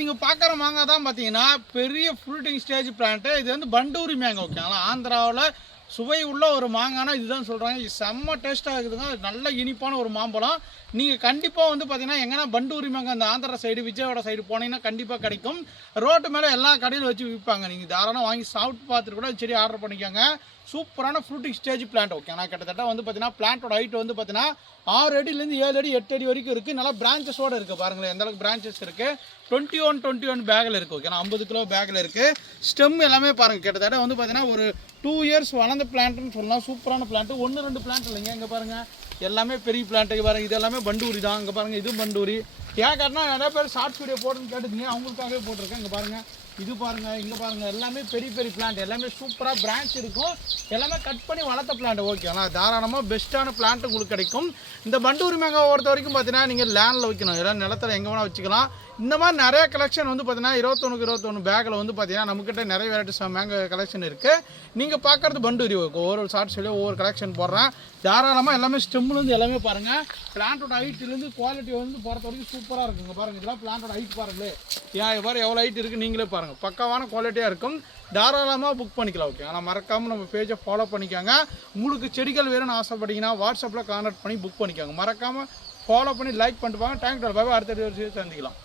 நீங்கள் பார்க்குற மாங்காய் தான் பார்த்தீங்கன்னா பெரிய ஃப்ரூட்டிங் ஸ்டேஜ் பிளான்ட்டு இது வந்து பண்டூரி மேங்கா ஓகேங்களா ஆந்திராவில் சுவை உள்ள ஒரு மாங்கானா இதுதான் சொல்கிறாங்க இது செம்ம டேஸ்ட்டாக இருக்குதுங்க. நல்ல இனிப்பான ஒரு மாம்பழம். நீங்கள் கண்டிப்பாக வந்து பார்த்தீங்கன்னா எங்கன்னா பண்டூரி மாங்காய் அந்த ஆந்திரா சைடு விஜயோட சைடு போனீங்கன்னா கண்டிப்பாக கிடைக்கும். ரோட்டு மேலே எல்லா கடையிலும் வச்சு விற்பாங்க நீங்கள் தாராளம் வாங்கி சாப்பிட்டு பார்த்துட்டு கூட செடி ஆர்டர் பண்ணிக்கோங்க. சூப்பரான ஃப்ரூட்டிங் ஸ்டேஜ் பிளான்ட் ஓகேண்ணா கிட்டத்தட்ட வந்து பார்த்தீங்கன்னா பிளான்ட்டோட ஹைட் வந்து பார்த்தீங்கன்னா ஆறு அடியிலேருந்து ஏழு அடி எட்டு அடி வரைக்கும் இருக்குது நல்லா பிரான்ச்சஸோடு இருக்குது பாருங்களேன் எந்த அளவுக்கு பிரான்ச்சஸ் இருக்குது டுவெண்ட்டி ஒன் டுவெண்ட்டி ஒன் பேக்கில் இருக்குது ஓகேண்ணா ஐம்பது கிலோ பேக்கில் இருக்குது ஸ்டெம் எல்லாமே பாருங்கள் கிட்டத்தட்ட வந்து பார்த்தீங்கன்னா ஒரு டூ இயர்ஸ் வளர்ந்த பிளான்ட்னு சொல்லலாம் சூப்பரான பிளான்ட் ஒன்று ரெண்டு பிளான்ட் இல்லைங்க. இங்கே பாருங்கள் எல்லாமே பெரிய பிளான்ட்டு பாருங்க. இது எல்லாமே பண்டூரி தான். இங்கே பாருங்கள் இதுவும் பண்டூரி. ஏன் கேட்டால் நிறைய பேர் ஷார்ட்ஸ் வீடியோ போடுன்னு கேட்டுங்க அவங்களுக்காகவே போட்டிருக்கேன். இங்கே பாருங்கள் இது பாருங்க இங்கே பாருங்க. எல்லாமே பெரிய பெரிய பிளான்ட் எல்லாமே சூப்பராக பிரான்ச் இருக்கும். எல்லாமே கட் பண்ணி வளர்த்த பிளான்ட் ஓகேங்களா தாராளமாக பெஸ்ட்டான பிளான்ட் உங்களுக்கு கிடைக்கும். இந்த பண்டூரி மேங்கா பொறுத்த வரைக்கும் பார்த்தீங்கன்னா நீங்கள் லேண்டில் வைக்கணும். எல்லாம் நிலத்துல எங்கே வேணால் வச்சுக்கலாம். இந்த மாதிரி நிறைய கலெக்ஷன் வந்து பார்த்தீங்கன்னா இருபத்தொன்று இருபத்தொன்று பேக்கில் வந்து பார்த்தீங்கன்னா நம்மக்கிட்ட நிறைய வெரைட்டிஸ் மேங்கோ கலெக்ஷன் இருக்குது நீங்கள் பார்க்குறது பண்டூரி. ஒவ்வொரு ஷார்ட் சொல்லி ஒவ்வொரு கலெக்ஷன் போடுறேன். தாராளமாக எல்லாமே கம்புலேருந்து எல்லாமே பாருங்கள் பிளான்ட்டோட ஹைட்லேருந்து குவாலிட்டி வந்து பொறுத்த வரைக்கும் சூப்பராக இருக்குங்க. பாருங்கள் இதெல்லாம் பிளான்ட்டோட ஹைட் பாருங்களே. ஏன் பாரு எவ்வளோ ஹைட் இருக்குது நீங்களே பாருங்கள் பக்காவான குவாலிட்டியாக இருக்கும். தாராளமாக புக் பண்ணிக்கலாம் ஓகே ஆனால் மறக்காமல் நம்ம பேஜை ஃபாலோ பண்ணிக்காங்க. உங்களுக்கு செடிகள் வேணும்னு ஆசைப்பட்டீங்கன்னா வாட்ஸ்அப்பில் கான்டாக்ட் பண்ணி புக் பண்ணிக்கோங்க. மறக்காமல் ஃபாலோ பண்ணி லைக் பண்ணிட்டு வாங்க. தேங்க் பாபா அடுத்த சந்திக்கலாம்.